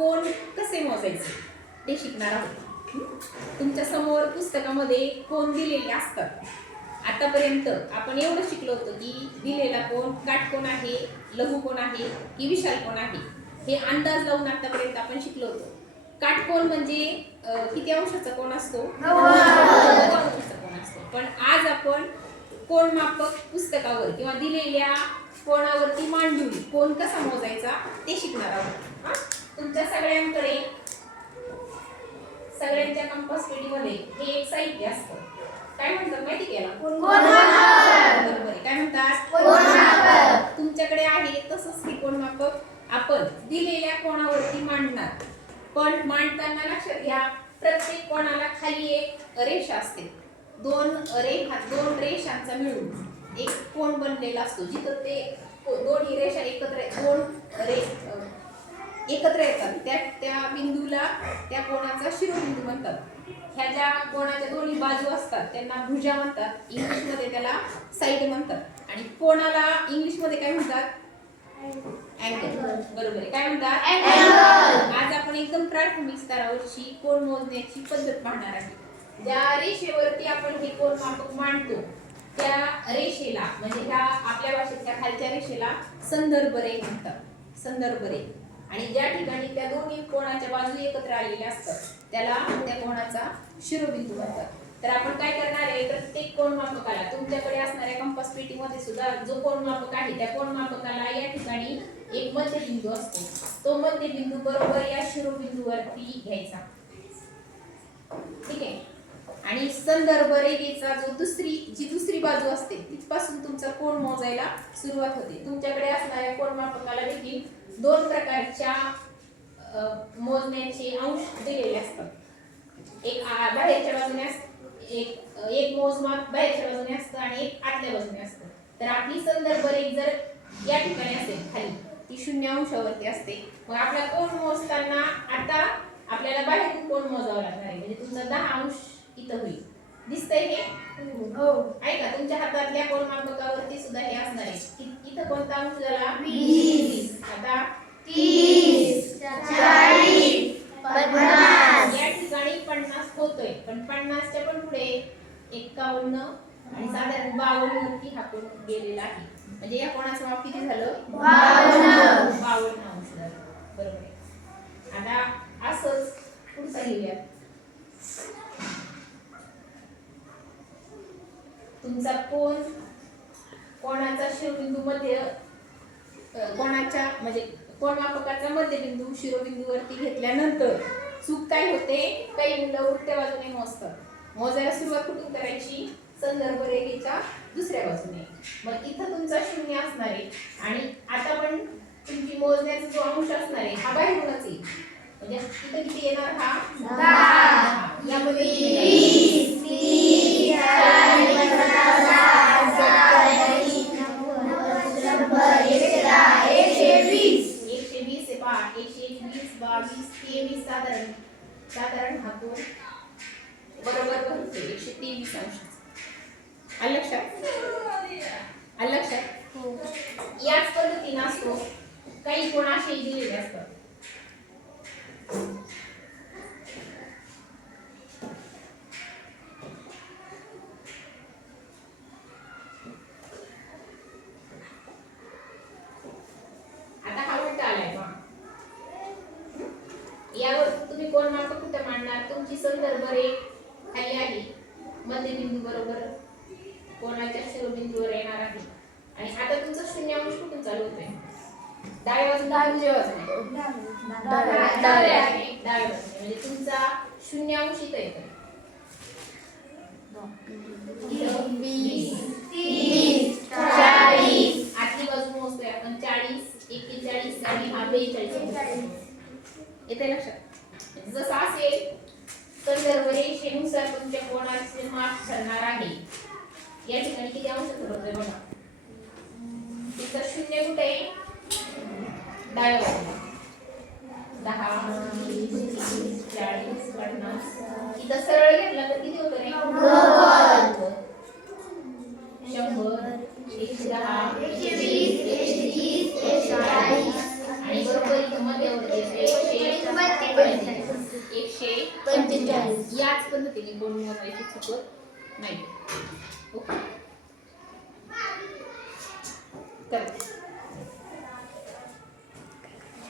कोण कसे मोजायचे ते शिकणार आहोत. तुमच्या समोर पुस्तकामध्ये कोण दिलेले असतात. आतापर्यंत आपण एवढं शिकलो होतो की दिलेला कोण काटकोन आहे, लघुकोन आहे की विशाल कोन आहे, हे अंदाज लावून आतापर्यंत आपण शिकलो होतो. काटकोन म्हणजे किती अंशाचा कोन असतो? 90 अंशाचा कोन असतो. पण आज आपण कोन मापक पुस्तकावर किंवा दिलेल्या कोणावरती मांडून कोन कसा मोजायचा ते शिकणार आहोत. तुमच्या सगळ्यांकडे सगळ्यांच्या कंपास पेटीमध्ये हे एक साहित्य असतं. काय म्हणतात माहिती आहे याला? बरोबर आहे. काय म्हणतात? तुमच्याकडे आहे तसंच हे कोन मापक आपण दिलेल्या कोणावरती मांडणार. पण मांडताना लक्षात घ्या, प्रत्येक कोणाला खाली एक रेषा असते. दोन रेषांचा मिळून एक कोन बनलेला असतो. जिथं ते दोन्ही रेषा एकत्र येतात त्या बिंदूला त्या कोणाचा शिरोबिंदू म्हणतात. ह्या ज्या कोणाच्या दोन्ही बाजू असतात त्यांना भुजा म्हणतात. इंग्लिशमध्ये त्याला साइड म्हणतात. आणि कोणाला इंग्लिशमध्ये काय म्हणतात? अँगल. बरोबर आहे. काय म्हणतात? अँगल. आज आपण एकदम प्राथमिक स्तरावरची कोन मोजण्याची पद्धत पाहणार आहे. ज्या रेषेवरती आपण हे कोन मापक मांडतो त्या रेषेला म्हणजे ह्या आपल्या भाषेत त्या खालच्या रेषेला संदर्भ रेख म्हणतात. संदर्भ रेख. आणि ज्या ठिकाणी त्या दोन्ही कोणाच्या बाजू एकत्र आलेल्या असतात त्याला त्या कोणाचा शिरोबिंदू म्हणतात. तर आपण काय करणार आहे, प्रत्येक कोन मापकाला तुमच्याकडे असणाऱ्या कंपास पेटीमध्ये सुद्धा जो कोन मापक आहे त्या कोन मापकाला या ठिकाणी एक मध्यबिंदू असतो. तो मध्यबिंदू बरोबर या शिरोबिंदूवरती घ्यायचा. ठीक आहे. आणि संदर्भ रेषेचा जो दुसरी बाजू असते तिथपासून तुमचा कोन मोजायला सुरुवात होते. तुमच्याकडे असणाऱ्या कोन मापकाला देखील दोन प्रकारच्या मोजण्याचे अंश दिलेले असतात. एक बाहेरच्या बाजूने एक मोजमाप बाहेरच्या बाजूने असतं आणि एक आतल्या बाजूने असतं. तर आपली संदर्भ रेख जर या ठिकाणी असेल खाली ती 0 अंशावरती असते. मग आपला कोन मोजताना आता आपल्याला बाहेरून कोन मोजावा लागणार आहे. म्हणजे तुमचा 10 अंश इथं होईल. दिसतंय हे? हो. ऐका, तुमच्या हातातल्या कोन मापकावरती सुद्धा हे असणार आहे. इथं कोणता अंश झाला? 20. आता 30, 40, 50. या ठिकाणी 50 होतोय. पण 50च्या पण पुढे 51 आणि साधारण 52 वरती हा कोन गेलेला आहे. म्हणजे या कोणाचं माप किती झालं? 52 अंश झालं. बरोबर आहे. आता असंच पुढचा घेऊया. तुमचा कोणाचा शिरोबिंदू कोणाच्या म्हणजे कोन मापकाचा मध्यबिंदू शिरोबिंदूवरती घेतल्यानंतर चूक काय होते, काही मुलं उलट्या बाजूने मोजतात. मोजायला सुरुवात कुठून करायची? संदर्भ रेषेच्या दुसऱ्या बाजूने. मग इथं तुमचा 0 असणार आहे आणि आता पण तुमची मोजण्याचा जो अंश असणार आहे हा बाहेरूनच येईल. म्हणजे इथं किती येणार? हा 10. यामध्ये 20, 30, 40, 120 साधारण हा कोन बरोबर बनतो 123 अंश. आलं लक्षात? हो. याच पद्धतीने असतो. काही कोन असे दिलेले असतात. आता हा उलटा आलाय पहा. यावर तुम्ही कोन मापक कुठे मांडणार? तुमची संदर्भ रेख खाली आहे. मध्यबिंदू बरोबर कोणाच्या शिरोबिंदूवर येणार आहे. आणि आता तुमचा 0 अंश कुठून चालू होतोय? डाव्या बाजूने उजव्या बाजूने? डाव्या बाजूने. म्हणजे तुमचा 0 अंश इथं येतोय. 20, 30, 40. आतली बाजू मोजतोय आपण 40, 41 आणि हा 42. येते लक्षात? जसं असेल संदर्भ रेषेनुसार तुमच्या कोणाचे माप ठरणार आहे. या ठिकाणी किती अंश ठरवतोय बघा. तिथं 0 कुठे आहे? डाव्या बाजूला. 10, 20, 40, 50. इथं सरळ घेतला तर किती होतं रे? 90. 100, 110, 120, 130, 140 आणि बरोबर इथं मध्ये होते 100. 145 याच पद्धतीने कोण मोजायची चुकत नाही. ओके. तर